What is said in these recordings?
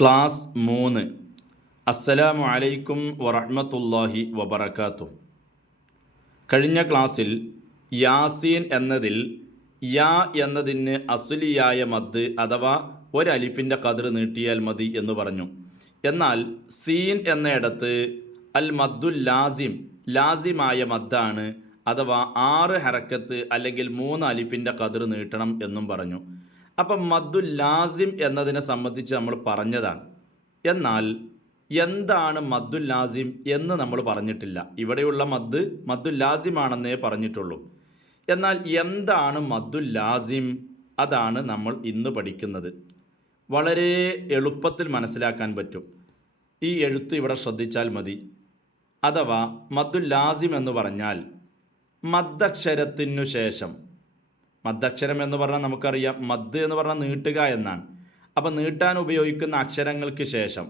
Class 3. അസ്സലാമു അലൈക്കും വറഹ്മത്തുള്ളാഹി വബറകാതുഹു. കഴിഞ്ഞ ക്ലാസ്സിൽ യാസീൻ എന്നതിൽ യാ എന്നതിന് അസ്ലിയായ മദ് അഥവാ ഒരലിഫിൻ്റെ ഖദർ നീട്ടിയാൽ മതി എന്ന് പറഞ്ഞു. എന്നാൽ സീൻ എന്നയിടത്ത് അൽ മദ്ദുൽ ലാസിമായ മദ്ദാണ്, അഥവാ 6 ഹറക്കത്ത് അല്ലെങ്കിൽ 3 അലിഫിൻ്റെ ഖദർ നീട്ടണം എന്നും പറഞ്ഞു. അപ്പം മദ്ദുൽ ലാസിം എന്നതിനെ സംബന്ധിച്ച് നമ്മൾ പറഞ്ഞതാണ്. എന്നാൽ എന്താണ് മദ്ദുൽ ലാസിം എന്ന് നമ്മൾ പറഞ്ഞിട്ടില്ല. ഇവിടെയുള്ള മദ്ദുൽ ലാസിമാണെന്നേ പറഞ്ഞിട്ടുള്ളൂ. എന്നാൽ എന്താണ് മദ്ദുൽ ലാസിം, അതാണ് നമ്മൾ ഇന്ന് പഠിക്കുന്നത്. വളരെ എളുപ്പത്തിൽ മനസ്സിലാക്കാൻ പറ്റും. ഈ എഴുത്ത് ഇവിടെ ശ്രദ്ധിച്ചാൽ മതി. അഥവാ മദ്ദുൽ ലാസിം എന്ന് പറഞ്ഞാൽ മദ്ദക്ഷരത്തിനു ശേഷം, മദ്ദക്ഷരം എന്ന് പറഞ്ഞാൽ നമുക്കറിയാം മദ് എന്ന് പറഞ്ഞാൽ നീട്ടുക എന്നാണ്. അപ്പോൾ നീട്ടാൻ ഉപയോഗിക്കുന്ന അക്ഷരങ്ങൾക്ക് ശേഷം,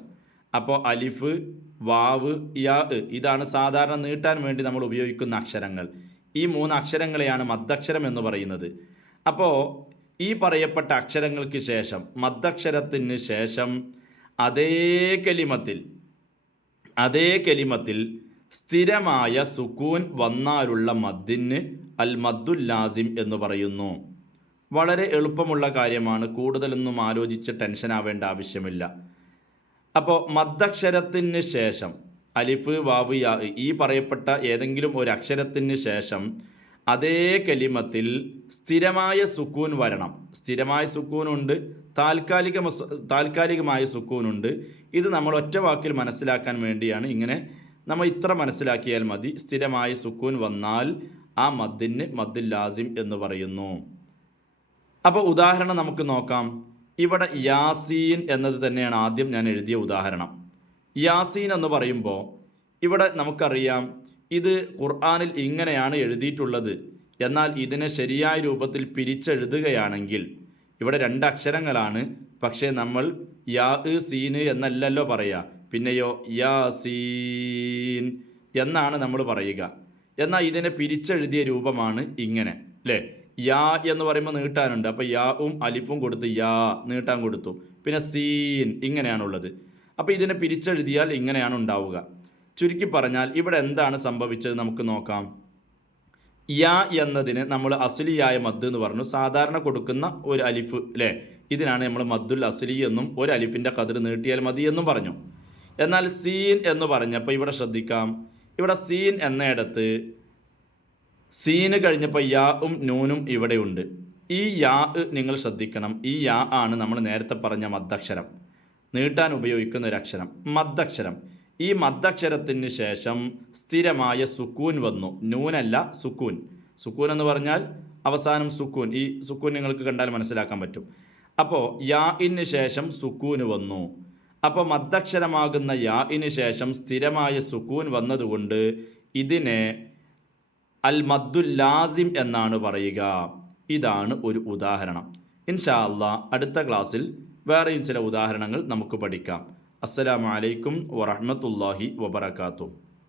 അപ്പോൾ അലിഫ്, വാവ്, യാ, ഇതാണ് സാധാരണ നീട്ടാൻ വേണ്ടി നമ്മൾ ഉപയോഗിക്കുന്ന അക്ഷരങ്ങൾ. ഈ 3 അക്ഷരങ്ങളെയാണ് മദ്ദക്ഷരം എന്ന് പറയുന്നത്. അപ്പോൾ ഈ പറയപ്പെട്ട അക്ഷരങ്ങൾക്ക് ശേഷം, മദ്ദക്ഷരത്തിന് ശേഷം അതേ കലിമത്തിൽ സ്ഥിരമായ സുക്കൂൻ വന്നാലുള്ള മദ്ദിന് അൽ മദ്ദുൽ ലാസിം എന്ന് പറയുന്നു. വളരെ എളുപ്പമുള്ള കാര്യമാണ്, കൂടുതലൊന്നും ആലോചിച്ച് ടെൻഷൻ ആവേണ്ട ആവശ്യമില്ല. അപ്പോൾ മദ്ദക്ഷരത്തിന് ശേഷം അലിഫ്, വാവ്, യാ, ഈ പറയപ്പെട്ട ഏതെങ്കിലും ഒരു അക്ഷരത്തിന് ശേഷം അതേ കലിമത്തിൽ സ്ഥിരമായ സുക്കൂൻ വരണം. സ്ഥിരമായ സുക്കൂനുണ്ട്, താൽക്കാലികമായ സുക്കൂനുണ്ട്. ഇത് നമ്മൾ ഒറ്റ വാക്കിൽ മനസ്സിലാക്കാൻ വേണ്ടിയാണ് ഇങ്ങനെ. നമ്മൾ ഇത്ര മനസ്സിലാക്കിയാൽ മതി. സ്ഥിരമായ സുക്കൂൻ വന്നാൽ ആ മദ്ദിന് മദ്ദുൽ ലാസിം എന്ന് പറയുന്നു. അപ്പോൾ ഉദാഹരണം നമുക്ക് നോക്കാം. ഇവിടെ യാസീൻ എന്നത് തന്നെയാണ് ആദ്യം ഞാൻ എഴുതിയ ഉദാഹരണം. യാസീൻ എന്ന് പറയുമ്പോൾ ഇവിടെ നമുക്കറിയാം ഇത് ഖുർആനിൽ ഇങ്ങനെയാണ് എഴുതിയിട്ടുള്ളത്. എന്നാൽ ഇതിനെ ശരിയായ രൂപത്തിൽ പിരിച്ചെഴുതുകയാണെങ്കിൽ ഇവിടെ 2 അക്ഷരങ്ങളാണ്. പക്ഷേ നമ്മൾ യാ സീന് എന്നല്ലല്ലോ പറയുക, പിന്നെയോ യാസീൻ എന്നാണ് നമ്മൾ പറയുക. എന്നാൽ ഇതിനെ പിരിച്ചെഴുതിയ രൂപമാണ് ഇങ്ങനെ, അല്ലേ? യാ എന്ന് പറയുമ്പോൾ നീട്ടാനുണ്ട്, അപ്പോൾ യാവും അലിഫും കൊടുത്ത് യാ നീട്ടാൻ കൊടുത്തു. പിന്നെ സീൻ ഇങ്ങനെയാണുള്ളത്. അപ്പോൾ ഇതിനെ പിരിച്ചെഴുതിയാൽ ഇങ്ങനെയാണ് ഉണ്ടാവുക. ചുരുക്കി പറഞ്ഞാൽ ഇവിടെ എന്താണ് സംഭവിച്ചത് നമുക്ക് നോക്കാം. യാ എന്നതിന് നമ്മൾ അസ്ലിയായ മദ് എന്ന് പറഞ്ഞു, സാധാരണ കൊടുക്കുന്ന ഒരു അലിഫ്, അല്ലേ? ഇതിനാണ് നമ്മൾ മദ്ദുൽ അസ്ലി എന്നും ഒരു അലിഫിൻ്റെ ഖദർ നീട്ടിയാൽ മതി എന്നും പറഞ്ഞു. എന്നാൽ സീൻ എന്ന് പറഞ്ഞപ്പോൾ ഇവിടെ ശ്രദ്ധിക്കാം. ഇവിടെ സീൻ എന്നയിടത്ത് സീന് കഴിഞ്ഞപ്പോൾ യാവും നൂനും ഇവിടെയുണ്ട്. ഈ യാ നിങ്ങൾ ശ്രദ്ധിക്കണം. ഈ യാ ആണ് നമ്മൾ നേരത്തെ പറഞ്ഞ മദ്ദക്ഷരം, നീട്ടാൻ ഉപയോഗിക്കുന്ന ഒരു അക്ഷരം, മദ്ദക്ഷരം. ഈ മദ്ദക്ഷരത്തിന് ശേഷം സ്ഥിരമായ സുക്കൂൻ വന്നു. നൂനല്ല, സുക്കൂൻ. സുക്കൂൻ എന്ന് പറഞ്ഞാൽ അവസാനം സുക്കൂൻ. ഈ സുക്കൂൻ നിങ്ങൾക്ക് കണ്ടാൽ മനസ്സിലാക്കാൻ പറ്റും. അപ്പോൾ യാഇന് ശേഷം സുക്കൂന് വന്നു. അപ്പോൾ മദ്ദക്ഷരമാകുന്ന യാഇന് ശേഷം സ്ഥിരമായ സുക്കൂൻ വന്നതുകൊണ്ട് ഇതിനെ അൽ മദ്ദുൽ ലാസിം എന്നാണ് പറയുക. ഇതാണ് ഒരു ഉദാഹരണം. ഇൻഷാ അല്ലാഹ് അടുത്ത ക്ലാസ്സിൽ വേറെയും ചില ഉദാഹരണങ്ങൾ നമുക്ക് പഠിക്കാം. അസ്സലാമു അലൈക്കും വറഹ്മത്തുള്ളാഹി വബറകാതുഹു.